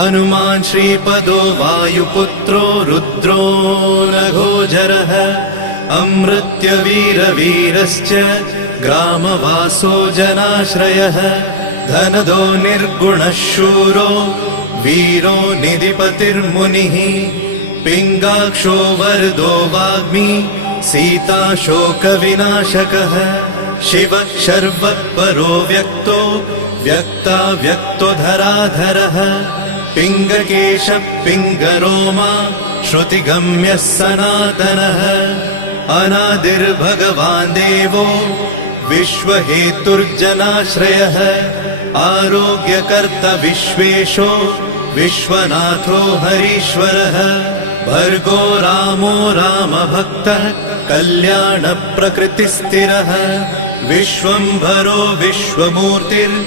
हनुमान् श्रीपदो वायुपुत्रो रुद्रो नघोजरः अमृत्यवीरवीरश्च ग्रामवासो जनाश्रयः धनदो निर्गुणः शूरो वीरो निधिपतिर्मुनिः पिङ्गाक्षो वरदो वाग्मी सीता शोकविनाशकः शिवः शर्वपरो व्यक्तो व्यक्तो धराधरः पिङ्गकेशः पिङ्गरोमा श्रुतिगम्यः सनातनः अनादिर्भगवान् देवो विश्वहेतुर्जनाश्रयः आरोग्यकर्ता विश्वेशो विश्वनाथो हरीश्वरः भर्गो रामो रामभक्तः कल्याणप्रकृतिस्थिरः विश्वम्भरो विश्वमूर्तिर्